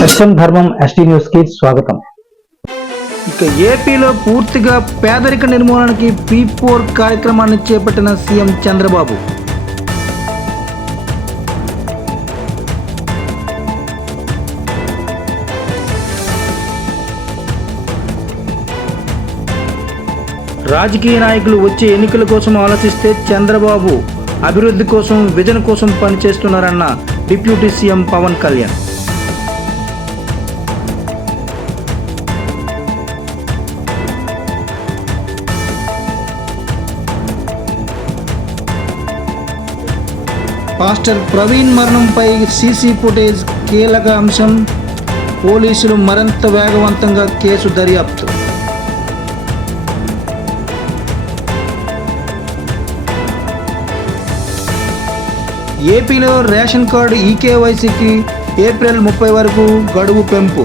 సత్యం ధర్మం ST news కి స్వాగతం. ఇక ఏపీలో పూర్తిగా పేదరిక నిర్మూలనకి P4 కార్యక్రమాన్ని చేపట్టిన సీఎం చంద్రబాబు. రాజకీయ నాయకులు వచ్చే ఎన్నికల కోసం ఆలోచిస్తే చంద్రబాబు అభివృద్ధి కోసం విజన్ కోసం పనిచేస్తున్నారన్న deputy CM Pawan Kalyan. Pastor Praveen మరణంపై సీసీ ఫుటేజ్ కీలక అంశం. పోలీసులు మరింత వేగవంతంగా కేసు దర్యాప్తు. ఏపీలో రేషన్ కార్డు ఈకేవైసీకి ఏప్రిల్ 30 వరకు గడువు పెంపు.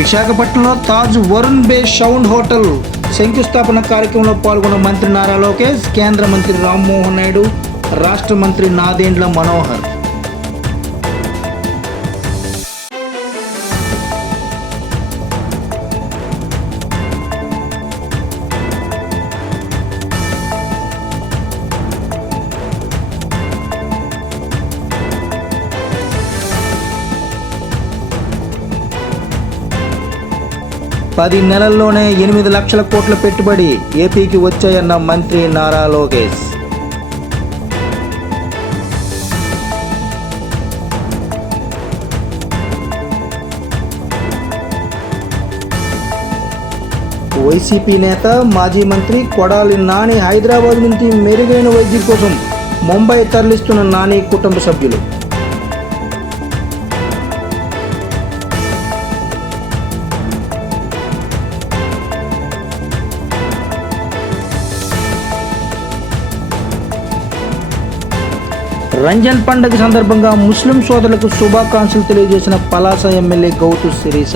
విశాఖపట్నంలో తాజ్ వరుణ్ బే సౌండ్ హోటల్ శంకుస్థాపన కార్యక్రమంలో పాల్గొన్న మంత్రి నారా లోకేష్, కేంద్ర మంత్రి రామ్మోహన్ నాయుడు, రాష్ట్ర మంత్రి నాదెండ్ల మనోహర్. పది నెలల్లోనే 8 లక్షల కోట్ల పెట్టుబడి ఏపీకి వచ్చాయన్న మంత్రి నారా లోకేష్. వైసీపీ నేత మాజీ మంత్రి కొడాలి నాని హైదరాబాద్ నుంచి మెరుగైన వైద్యం కోసం ముంబై తరలిస్తున్న నాని కుటుంబ సభ్యులు. రంజాన్ పండుగ సందర్భంగా ముస్లిం సోదరులకు శుభాకాంక్షలు తెలియజేసిన పలాస ఎమ్మెల్యే గౌతు శిరీష.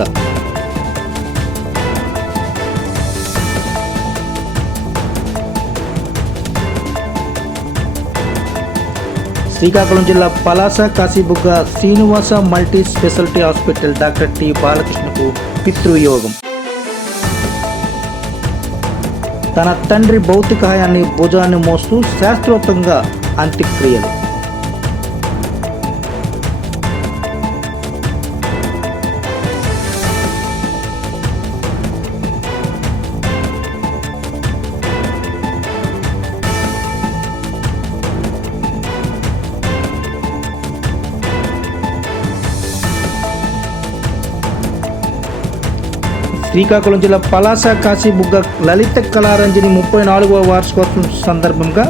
శ్రీకాకుళం జిల్లా Palasa Kasibugga Srinivasa multi speciality hospital doctor T బాలకృష్ణకు పితృయోగం. తన తండ్రి భౌతికాయాన్ని భుజాన్ని మోస్తూ శాస్త్రోక్తంగా అంత్యక్రియలు. శ్రీకాకుళం జిల్లా పలాస కాశీబుగ్గ లలిత కళారంజని 34వ వార్షికోత్సవం సందర్భంగా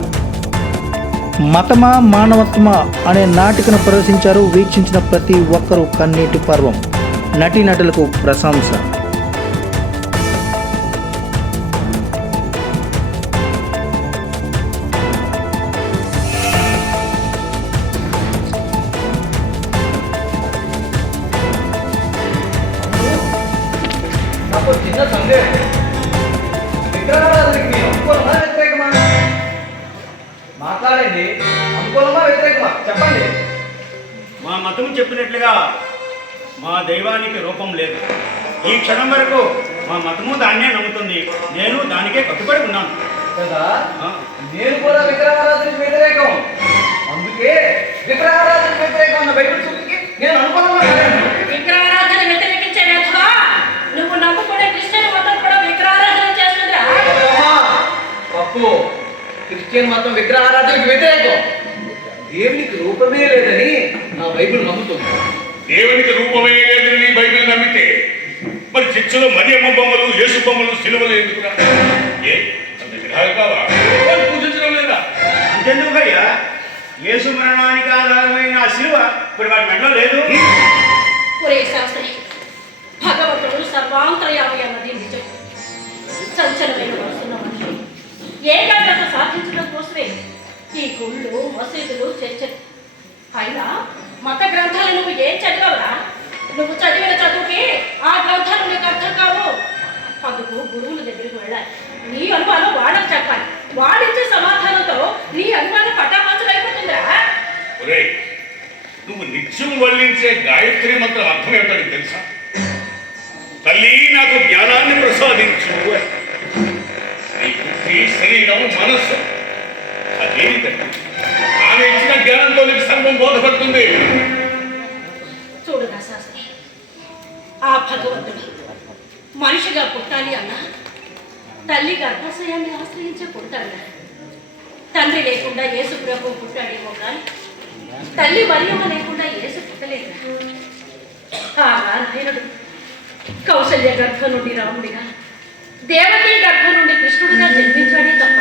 మతమా మానవత్వమా అనే నాటికను ప్రదర్శించారు. వీక్షించిన ప్రతి ఒక్కరూ కన్నీటి పర్వం. నటీనటులకు ప్రశంస. చిన్న సందేహం, విగ్రహారాధనకి అనుకూలమా వ్యతిరేకమా? మాట్లాడండి. అనుకూలమా వ్యతిరేకమా చెప్పండి. మా మతం చెప్పినట్లుగా మా దైవానికి రూపం లేదు. ఈ క్షణం వరకు మా మతము దాన్నే నమ్ముతుంది. నేను దానికే కట్టుబడి ఉన్నాను కదా. నేను కూడా విగ్రహారాధనకి వ్యతిరేకం. అందుకే విగ్రహారాధనకి వ్యతిరేకం అన్న బైబిల్ చూపుకి నేను అనుకూలంగా విగ్రహారాధన వ్యతిరేకించే వ్యక్తిగా నువ్వు నమ్ముకునే క్రిస్టియన్ మతం కూడా విగ్రహారాధన చేస్తుందా? తప్పు. క్రిస్టియన్ మతం విగ్రహారాధనకి వ్యతిరేకం. దేవునికి రూపమే లేదని నా బైబిల్ నమ్ముతుంది. దేవునికి రూపమే లేదని నీ బైబిల్ నమ్మితే మరి చర్చలో మరియమ్మ బొమ్మలు, యేసు బొమ్మలు, సిలువలు ఎందుకురా? ఏ విగ్రహాలు కావా? పూజించడం లేదా? అంతెందుకయ్యా, యేసు మరణానికి ఆధారమైన ఆ సిలువ ఇప్పుడు వాటి మెడలో లేదు. ఒరే శాస్త్రి, భగవంతుడు సర్వాంతర్యామి అన్నది నిజం. సంచలమైన వస్తున్న మనిషి ఏకాగ్రత సాధించడం కోసమే ఈ గుళ్ళు, మసీదులు, చర్చలు. అయినా మత గ్రంథాలు నువ్వు ఏం చదివావురా? నువ్వు చదివిన చదువుకి ఆ గ్రంథాలు నీకు అర్థం కావు. అందుకు గురువుల దగ్గరికి వెళ్ళాలి. నీ అనుభవం వాళ్ళకి చెప్పాలి. వాడిచ్చే సమాధానంతో నీ అనుమానం పటాపంచలు అయిపోతుందిరా. ఒరేయ్, నువ్వు నిత్యం వల్లించే గాయత్రి మంత్రం అర్థం ఏమిటో నీకు తెలుసా? తల్లి నాకు జ్ఞానాన్ని ప్రసాదించు అని. నీ బుద్ధి, శరీరం, మనస్సు అదేమి తల్లి, ఆమె ఇచ్చిన జ్ఞానంతో నీకు సర్వం బోధపడుతుంది. చూడురా శాస్త్రి, ఆ భగవంతుడు మనిషిగా పుట్టాలి అన్నా తల్లి గర్భాశయాన్ని ఆశ్రయించే పుట్టాలి. తండ్రి లేకుండా యేసు ప్రభు పుట్టాడేమో కానీ తల్లి మరియమ్మ లేకుండా యేసు పుట్టలేదు. ఆ నారాయణుడు కౌసల్య గర్భం నుండి రాముడిగా, దేవకీ గర్భం నుండి కృష్ణుడిగా జన్మించాడే తప్ప